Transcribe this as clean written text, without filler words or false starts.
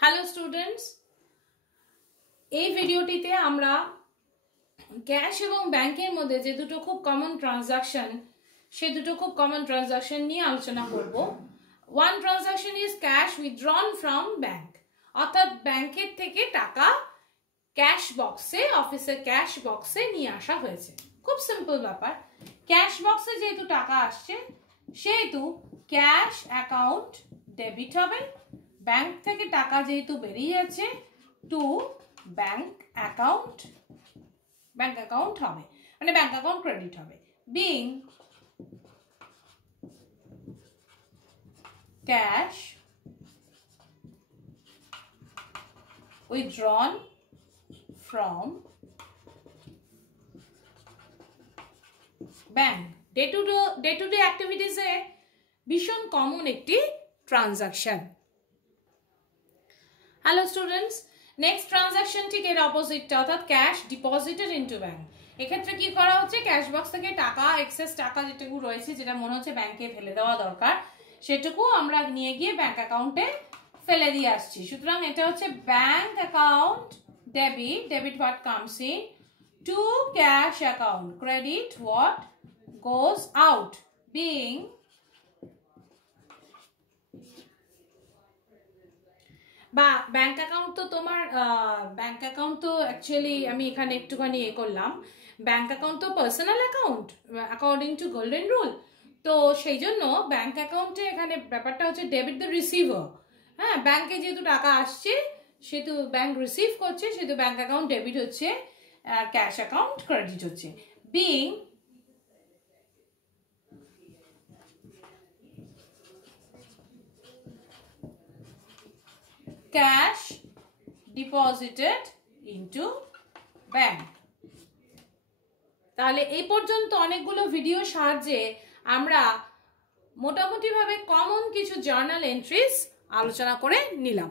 Hello students, এই ভিডিওটিতে আমরা ক্যাশ এবং ব্যাংকের মধ্যে যে দুটো খুব কমন ট্রানজাকশন সেই দুটো খুব কমন ট্রানজাকশন নিয়ে আলোচনা করব। One transaction is cash withdrawn from bank, অর্থাৎ ব্যাংকের থেকে টাকা ক্যাশ বক্সে, অফিসের ক্যাশ বক্সে নিয়ে আসা হয়েছে। খুব সিম্পল ব্যাপার। ক্যাশ বক্সে যেহেতু টাকা আসছে সেহেতু ক্যাশ অ্যাকাউন্ট ডেবিট হবে, ব্যাংক থেকে টাকা যেহেতু বেরিয়ে যাচ্ছে টু ব্যাংক অ্যাকাউন্ট হবে, মানে ব্যাংক অ্যাকাউন্ট ক্রেডিট হবে। Being cash withdrawn from bank, day to day অ্যাক্টিভিটিসে ভীষণ কমন একটি transaction. Hello students, next transaction ঠিক এর অপোজিটটা, অর্থাৎ ক্যাশ ডিপোজিটেড ইনটু ব্যাংক। এক্ষেত্রে কি করা হচ্ছে, ক্যাশ বক্স থেকে টাকা, এক্সেস টাকা যেটুকু রয়েছে, যেটা মনে হচ্ছে ব্যাংকে ফেলে দেওয়া দরকার, সেটুকু আমরা নিয়ে গিয়ে ব্যাংক অ্যাকাউন্টে ফেলে দিয়ে আসছি। সুতরাং এটা হচ্ছে bank account debit what comes in to cash account credit what goes out. Being বা ব্যাংক অ্যাকাউন্ট তো তোমার ব্যাংক অ্যাকাউন্ট তো অ্যাকচুয়ালি আমি এখানে একটুখানি করলাম, ব্যাংক অ্যাকাউন্ট তো personal account according to golden rule. তো সেই জন্য ব্যাংক অ্যাকাউন্টে এখানে ব্যাপারটা হচ্ছে ডেবিট দ্য রিসিভার। হ্যাঁ, ব্যাংকে যেহেতু টাকা আসছে সেহেতু ব্যাংক রিসিভ করছে, সেহেতু ব্যাংক অ্যাকাউন্ট ডেবিট হচ্ছে আর ক্যাশ অ্যাকাউন্ট ক্রেডিট হচ্ছে। Being cash deposited into bank. তাহলে এই পর্যন্ত অনেকগুলো ভিডিও সাহায্যে আমরা মোটামুটিভাবে কমন কিছু জার্নাল এন্ট্রিজ আলোচনা করে নিলাম।